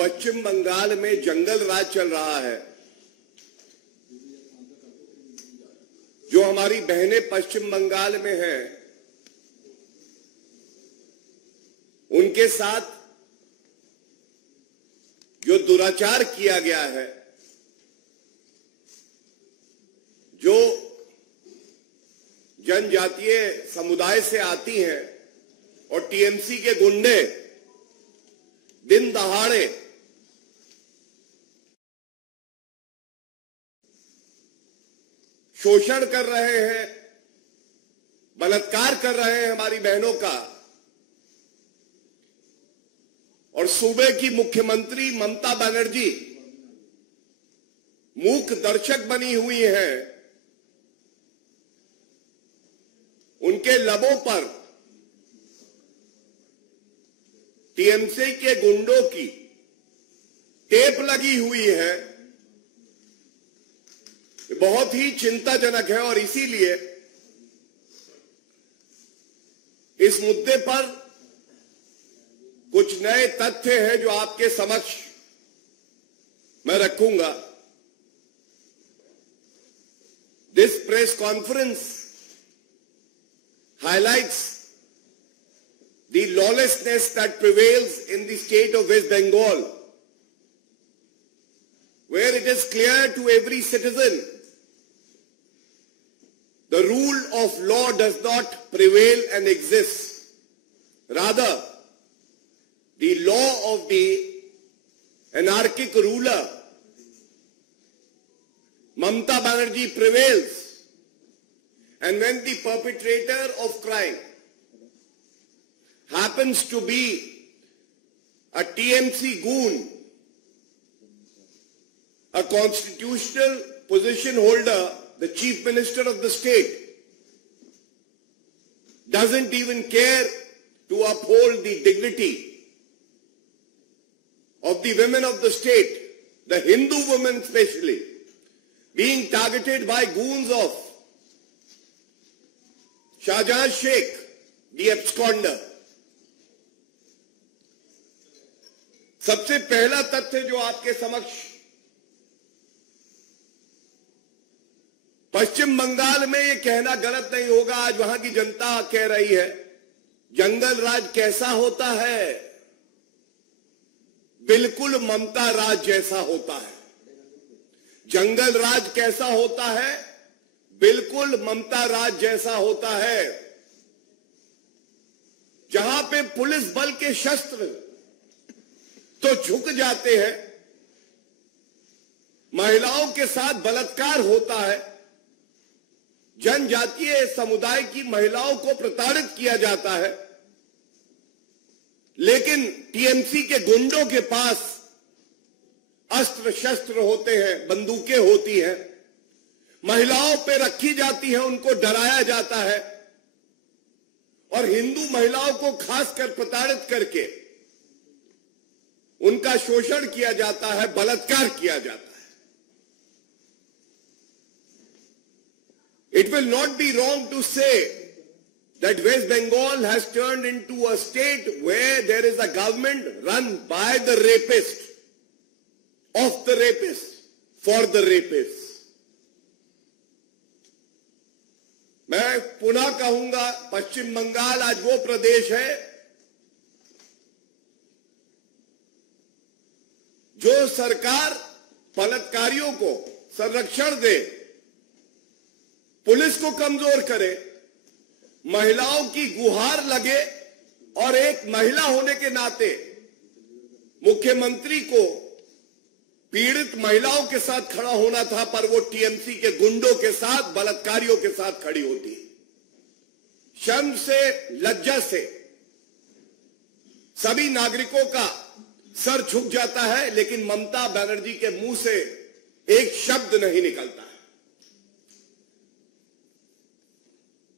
पश्चिम बंगाल में जंगल राज चल रहा है, जो हमारी बहनें पश्चिम बंगाल में हैं, उनके साथ जो दुराचार किया गया है, जो जनजातीय समुदाय से आती हैं और टीएमसी के गुंडे दिन दहाड़े शोषण कर रहे हैं, बलात्कार कर रहे हैं हमारी बहनों का, और सूबे की मुख्यमंत्री ममता बनर्जी मूक दर्शक बनी हुई हैं। उनके लबों पर टीएमसी के गुंडों की टेप लगी हुई है। बहुत ही चिंताजनक है और इसीलिए इस मुद्दे पर कुछ नए तथ्य हैं जो आपके समक्ष मैं रखूंगा। This press conference highlights the lawlessness that prevails in the state of West Bengal, where it is clear to every citizen the rule of law does not prevail and exist. Rather, the law of the anarchic ruler, Mamata Banerjee, prevails. And when the perpetrator of crime happens to be a TMC goon, a constitutional position holder, the chief minister of the state, doesn't even care to uphold the dignity of the women of the state, the Hindu women especially, being targeted by goons of Shahjahan Sheikh, the absconder. सबसे पहला तथ्य जो आपके समक्ष, पश्चिम बंगाल में ये कहना गलत नहीं होगा, आज वहां की जनता कह रही है, जंगल राज कैसा होता है? बिल्कुल ममता राज जैसा होता है। जंगल राज कैसा होता है? बिल्कुल ममता राज जैसा होता है। जहां पे पुलिस बल के शस्त्र तो झुक जाते हैं, महिलाओं के साथ बलात्कार होता है, जनजातीय समुदाय की महिलाओं को प्रताड़ित किया जाता है, लेकिन टीएमसी के गुंडों के पास अस्त्र शस्त्र होते हैं, बंदूकें होती हैं, महिलाओं पे रखी जाती है, उनको डराया जाता है और हिंदू महिलाओं को खासकर प्रताड़ित करके उनका शोषण किया जाता है, बलात्कार किया जाता है। It will not be wrong to say that West Bengal has turned into a state where there is a government run by the rapist, of the rapist, for the rapist. मैं पुनः कहूंगा, पश्चिम बंगाल आज वो प्रदेश है जो सरकार बलात्कारियों को संरक्षण दे, पुलिस को कमजोर करे, महिलाओं की गुहार लगे और एक महिला होने के नाते मुख्यमंत्री को पीड़ित महिलाओं के साथ खड़ा होना था, पर वो टीएमसी के गुंडों के साथ, बलात्कारियों के साथ खड़ी होती। शर्म से, लज्जा से सभी नागरिकों का सर झुक जाता है, लेकिन ममता बनर्जी के मुंह से एक शब्द नहीं निकलता है।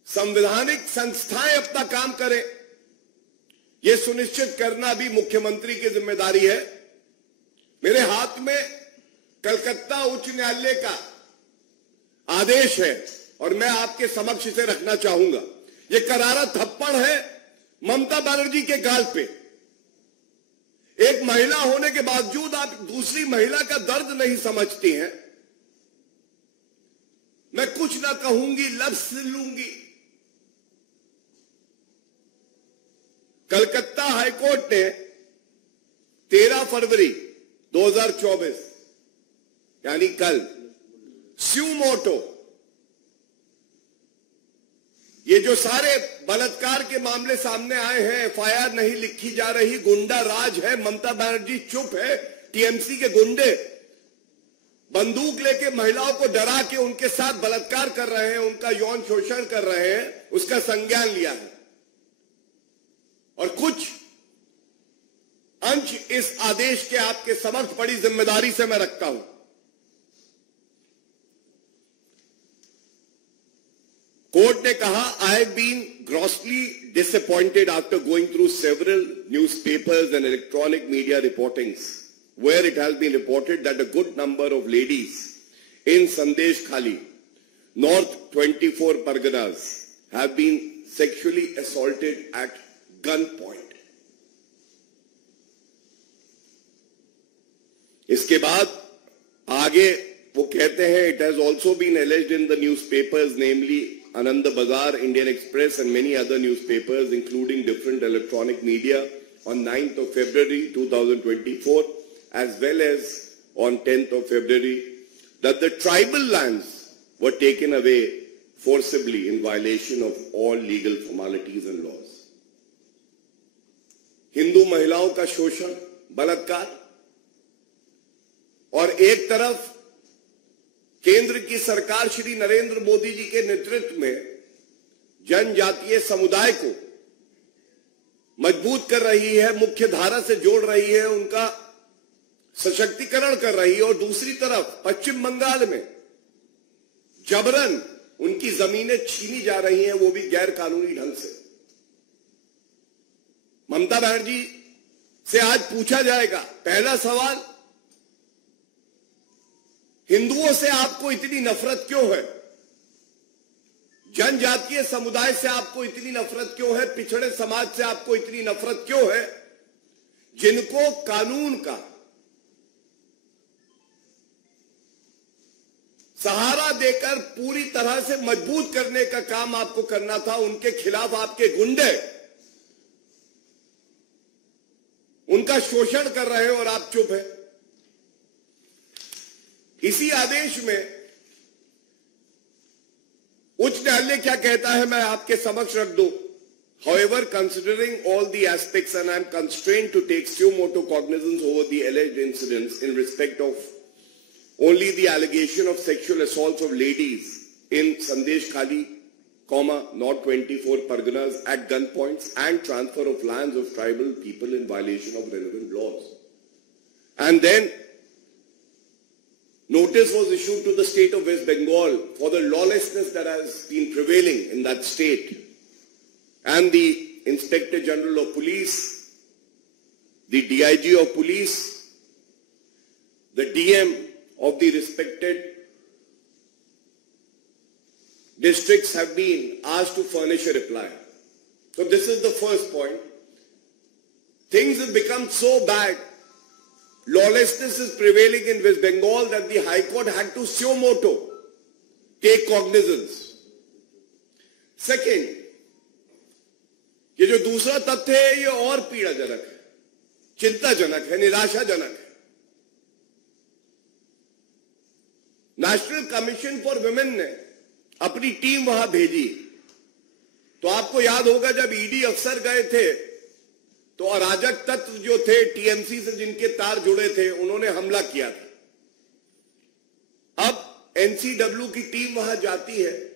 संवैधानिक संस्थाएं अपना काम करें, यह सुनिश्चित करना भी मुख्यमंत्री की जिम्मेदारी है। मेरे हाथ में कलकत्ता उच्च न्यायालय का आदेश है और मैं आपके समक्ष इसे रखना चाहूंगा। यह करारा थप्पड़ है ममता बनर्जी के गाल पे। एक महिला होने के बावजूद आप दूसरी महिला का दर्द नहीं समझती हैं। मैं कुछ ना कहूंगी, लफ्ज लूंगी। कलकत्ता हाईकोर्ट ने 13 फरवरी 2024 यानी कल स्यू मोटो, ये जो सारे बलात्कार के मामले सामने आए हैं, एफआईआर नहीं लिखी जा रही, गुंडा राज है, ममता बनर्जी चुप है, टीएमसी के गुंडे बंदूक लेके महिलाओं को डरा के उनके साथ बलात्कार कर रहे हैं, उनका यौन शोषण कर रहे हैं, उसका संज्ञान लिया है। और कुछ अंश इस आदेश के आपके समक्ष बड़ी जिम्मेदारी से मैं रखता हूं। कोर्ट ने कहा, I have been grossly disappointed after going through several newspapers and electronic media reportings where it has been reported that a good number of ladies in Sandesh Khali, North 24 Parganas, have been sexually assaulted at gunpoint. इसके बाद आगे वो कहते हैं, it has also been alleged in the newspapers, namely Anand Bazar, Indian Express and many other newspapers including different electronic media on 9th of February 2024 as well as on 10th of February that the tribal lands were taken away forcibly in violation of all legal formalities and laws. Hindu महिलाओं का शोषण, बलात्कार, और एक तरफ केंद्र की सरकार श्री नरेंद्र मोदी जी के नेतृत्व में जनजातीय समुदाय को मजबूत कर रही है, मुख्य धारा से जोड़ रही है, उनका सशक्तिकरण कर रही है, और दूसरी तरफ पश्चिम बंगाल में जबरन उनकी जमीनें छीनी जा रही हैं, वो भी गैर कानूनी ढंग से। ममता बनर्जी से आज पूछा जाएगा, पहला सवाल, हिंदुओं से आपको इतनी नफरत क्यों है? जनजातीय समुदाय से आपको इतनी नफरत क्यों है? पिछड़े समाज से आपको इतनी नफरत क्यों है, जिनको कानून का सहारा देकर पूरी तरह से मजबूत करने का काम आपको करना था? उनके खिलाफ आपके गुंडे उनका शोषण कर रहे हैं और आप चुप है। इसी आदेश में उच्च न्यायालय क्या कहता है, मैं आपके समक्ष रख दूं। However, considering all the aspects, and I am constrained to take suo motu cognizance over the alleged incidents in respect of only the allegation of sexual assaults of ladies in Sandesh Khali, North 24 Parganas at gunpoints and transfer of lands of tribal people in violation of relevant laws. And then notice was issued to the state of West Bengal for the lawlessness that has been prevailing in that state. And the Inspector General of Police, the DIG of Police, the DM of the respected districts have been asked to furnish a reply. So this is the first point. Things have become so bad, lawlessness is prevailing in West Bengal, that the High Court had to suo motu, take cognizance. Second, ये जो दूसरा तथ्य है, ये और पीड़ाजनक है, चिंताजनक है, निराशाजनक है। नेशनल कमीशन फॉर वुमेन ने अपनी टीम वहां भेजी, तो आपको याद होगा जब ईडी अफसर गए थे तो अराजक तत्व जो थे, टीएमसी से जिनके तार जुड़े थे, उन्होंने हमला किया था। अब एनसीडब्ल्यू की टीम वहां जाती है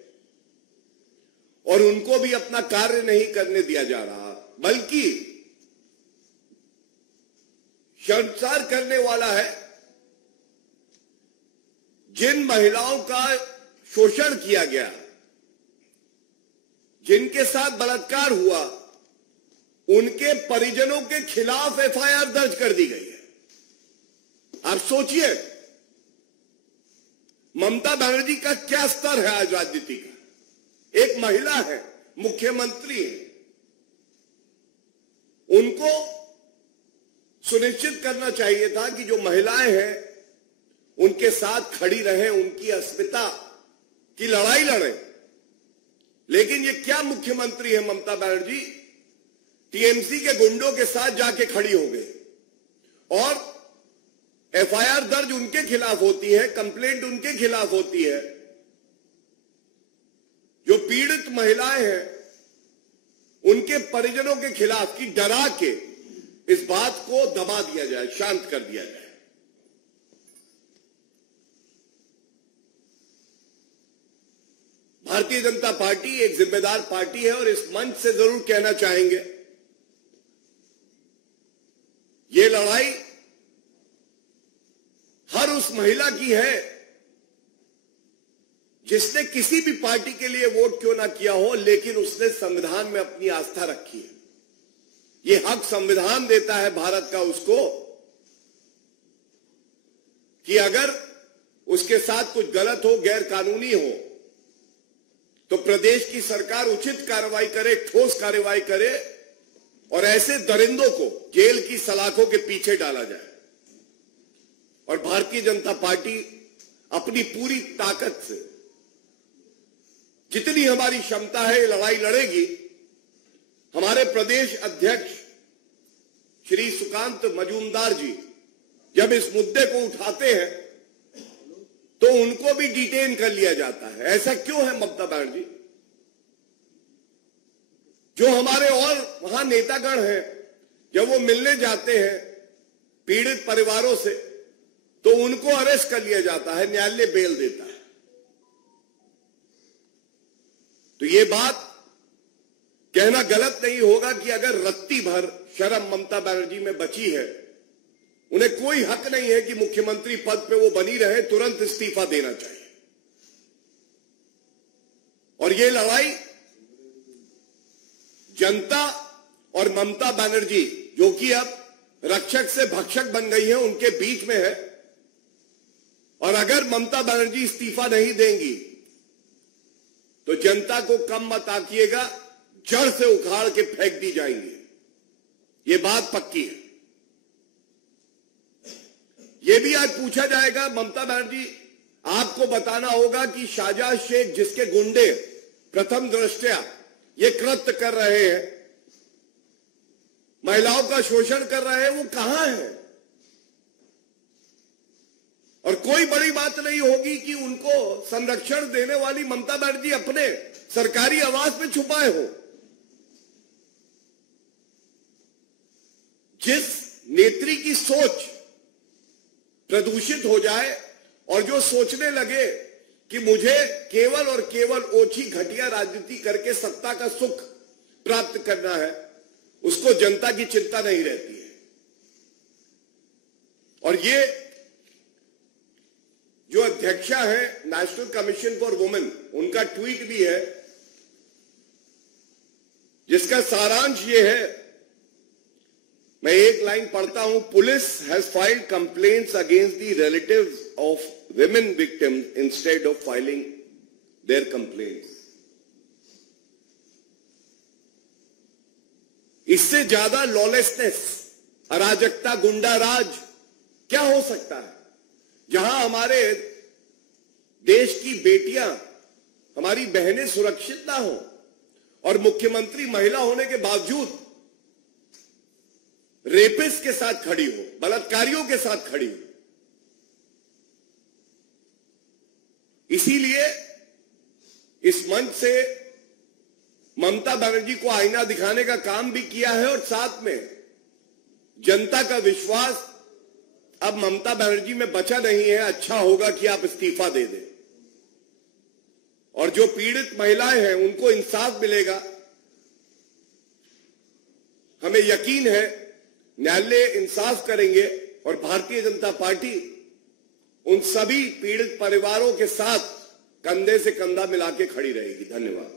और उनको भी अपना कार्य नहीं करने दिया जा रहा, बल्कि शर्मसार करने वाला है, जिन महिलाओं का शोषण किया गया, जिनके साथ बलात्कार हुआ, उनके परिजनों के खिलाफ एफआईआर दर्ज कर दी गई है। आप सोचिए ममता बनर्जी का क्या स्तर है आज राजनीति का। एक महिला है, मुख्यमंत्री है, उनको सुनिश्चित करना चाहिए था कि जो महिलाएं हैं उनके साथ खड़ी रहें, उनकी अस्मिता की लड़ाई लड़ें। लेकिन ये क्या मुख्यमंत्री है ममता बनर्जी, टीएमसी के गुंडों के साथ जाके खड़ी हो गई और एफआईआर दर्ज उनके खिलाफ होती है, कंप्लेंट उनके खिलाफ होती है। जो पीड़ित महिलाएं हैं उनके परिजनों के खिलाफ की डरा के इस बात को दबा दिया जाए, शांत कर दिया जाए। भारतीय जनता पार्टी एक जिम्मेदार पार्टी है और इस मंच से जरूर कहना चाहेंगे, ये लड़ाई हर उस महिला की है जिसने किसी भी पार्टी के लिए वोट क्यों ना किया हो, लेकिन उसने संविधान में अपनी आस्था रखी है। ये हक संविधान देता है भारत का उसको कि अगर उसके साथ कुछ गलत हो, गैर कानूनी हो, तो प्रदेश की सरकार उचित कार्रवाई करे, ठोस कार्रवाई करे और ऐसे दरिंदों को जेल की सलाखों के पीछे डाला जाए। और भारतीय जनता पार्टी अपनी पूरी ताकत से, जितनी हमारी क्षमता है, ये लड़ाई लड़ेगी। हमारे प्रदेश अध्यक्ष श्री सुकांत मजूमदार जी जब इस मुद्दे को उठाते हैं तो उनको भी डिटेन कर लिया जाता है। ऐसा क्यों है ममता बनर्जी? जो हमारे और वहां नेतागण हैं, जब वो मिलने जाते हैं पीड़ित परिवारों से तो उनको अरेस्ट कर लिया जाता है, न्यायालय बेल देता है। तो ये बात कहना गलत नहीं होगा कि अगर रत्ती भर शर्म ममता बनर्जी में बची है, उन्हें कोई हक नहीं है कि मुख्यमंत्री पद पे वो बनी रहे, तुरंत इस्तीफा देना चाहिए। और ये लड़ाई जनता और ममता बनर्जी, जो कि अब रक्षक से भक्षक बन गई है, उनके बीच में है। और अगर ममता बनर्जी इस्तीफा नहीं देंगी तो जनता को कम मत आंकिएगा, जड़ से उखाड़ के फेंक दी जाएंगी। ये बात पक्की है। ये भी आज पूछा जाएगा, ममता बनर्जी आपको बताना होगा कि शाहजहां शेख जिसके गुंडे प्रथम दृष्टया ये कृत्य कर रहे हैं, महिलाओं का शोषण कर रहे हैं, वो कहां है? और कोई बड़ी बात नहीं होगी कि उनको संरक्षण देने वाली ममता बनर्जी अपने सरकारी आवास में छुपाए हो। जिस नेत्री की सोच प्रदूषित हो जाए और जो सोचने लगे कि मुझे केवल और केवल ओछी घटिया राजनीति करके सत्ता का सुख प्राप्त करना है, उसको जनता की चिंता नहीं रहती है। और ये जो अध्यक्षा है नेशनल कमीशन फॉर वुमेन, उनका ट्वीट भी है जिसका सारांश ये है, मैं एक लाइन पढ़ता हूं। Police has filed complaints against the relatives of women victims instead of filing their complaints. इससे ज्यादा लॉलेसनेस, अराजकता, गुंडा राज क्या हो सकता है? जहां हमारे देश की बेटियां, हमारी बहनें सुरक्षित ना हो और मुख्यमंत्री महिला होने के बावजूद रेपिस्ट के साथ खड़ी हो, बलात्कारियों के साथ खड़ी हो। इसीलिए इस मंच से ममता बनर्जी को आईना दिखाने का काम भी किया है और साथ में जनता का विश्वास अब ममता बनर्जी में बचा नहीं है। अच्छा होगा कि आप इस्तीफा दे दें और जो पीड़ित महिलाएं हैं उनको इंसाफ मिलेगा। हमें यकीन है न्यायालय इंसाफ करेंगे और भारतीय जनता पार्टी उन सभी पीड़ित परिवारों के साथ कंधे से कंधा मिला के खड़ी रहेगी। धन्यवाद।